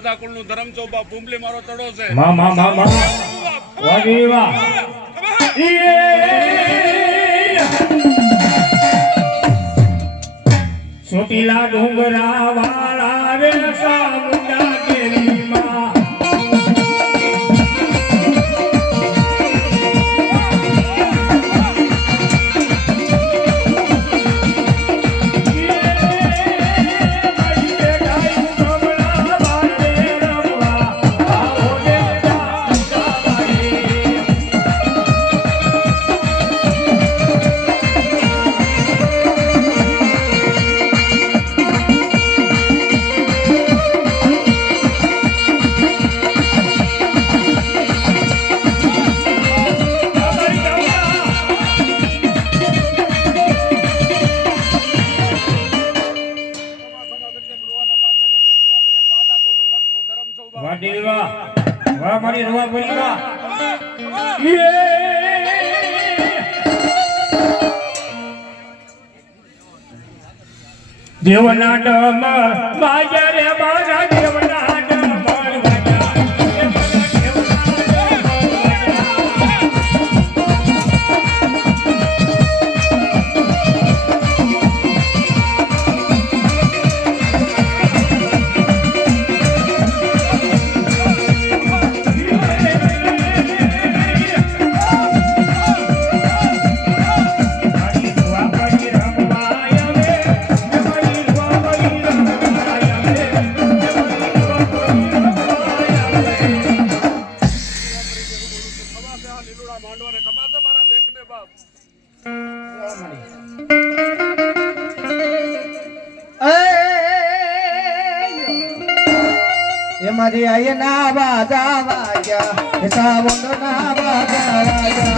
વાદા કુળનું ધરમ ચોબા ભૂમલી મારો તડો છે મા મા મા મા વાગી વાહ સોટીલા ડુંગરા વાળા રે સામુંડા કેરી માં વાહ મારી રવા બોલી વાહ દેવના ડમર બાજા રે બાજા દેવના ડમર મારી આય ના બાજા વાજા સાવંડ ના બાજા વાજા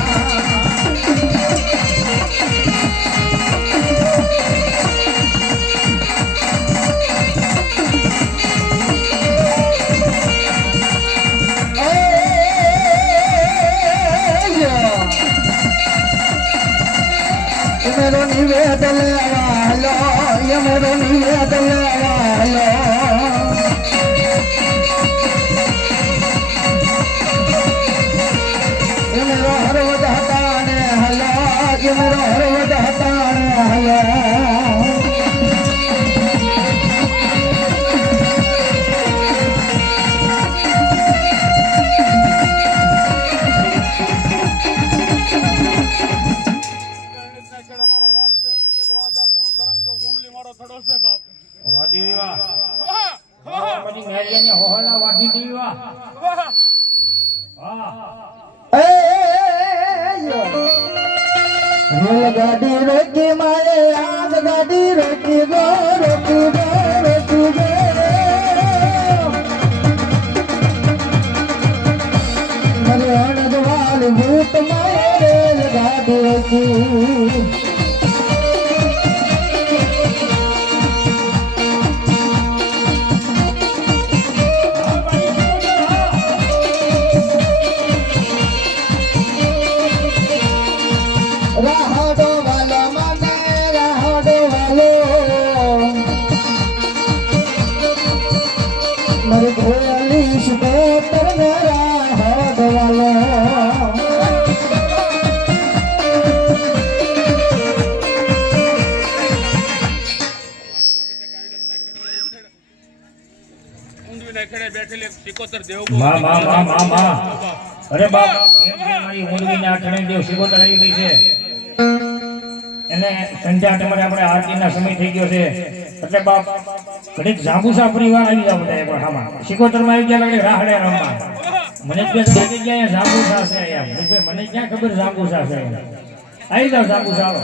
મેરો નિવેદ લેવાલો મેરો નિવેદ લેવાલો मेरो हर वदहताने हलो ये मेरो हर वदहताने हलो વાડી વાહ પછી મેરિયાની હોહલા વાડી દી વાહ રેલ ગાડી રોકી મારે આગ ગાડી રોકી ગો રોકી ગો રોકી ગો મારે અણદવાલ ભૂત મારે રેલ ગાડી રોકી રાહડો વાલો મને રાહડો વાલો મારી ઘોડી સુબે તરને રાહડો વાલો બેઠેલી સિકોતર દેવ મા મા મા મા મા અરે બાપ એમ કે મારી ઊંડવીને આઠણે દેવ સિકોતર આવી ગઈ છે એને સંધ્યા તમારે આપણે આરતીના સમય થઈ ગયો છે એટલે બાપ ઘડીક જાંબુસા પરિવાર આવી જાવ બધા પણ આમાં સિકોતરમાં આવી ગયા એટલે રાહડે રમવા મને જ કે ગયા જાંબુસા છે એમ મને ક્યાં ખબર જાંબુસા છે આવી જાવ જાંબુસા આવો